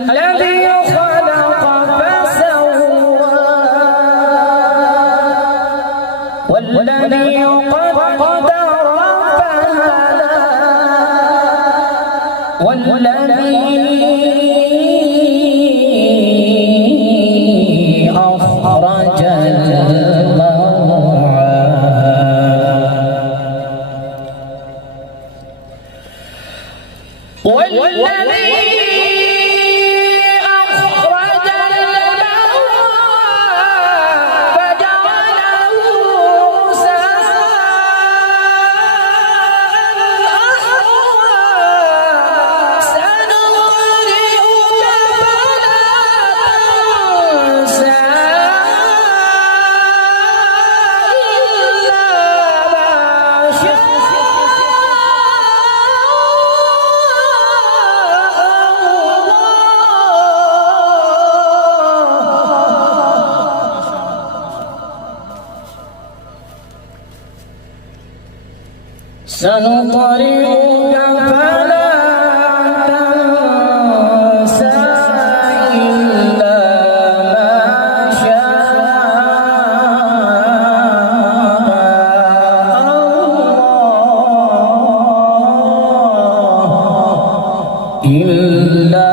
الذي خلق فسوى والذي قدر فهدى والذي أخرج المرعى والذي أخرج المرعى فجعله غثاء سنقرئك فلا تنسى إلا ما شاء الله إلا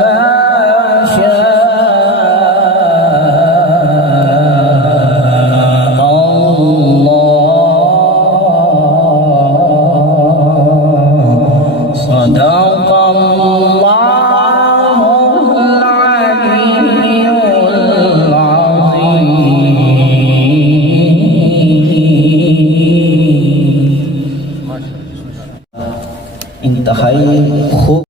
ما شاء الله صدق الله العلي العظيم. انتهى.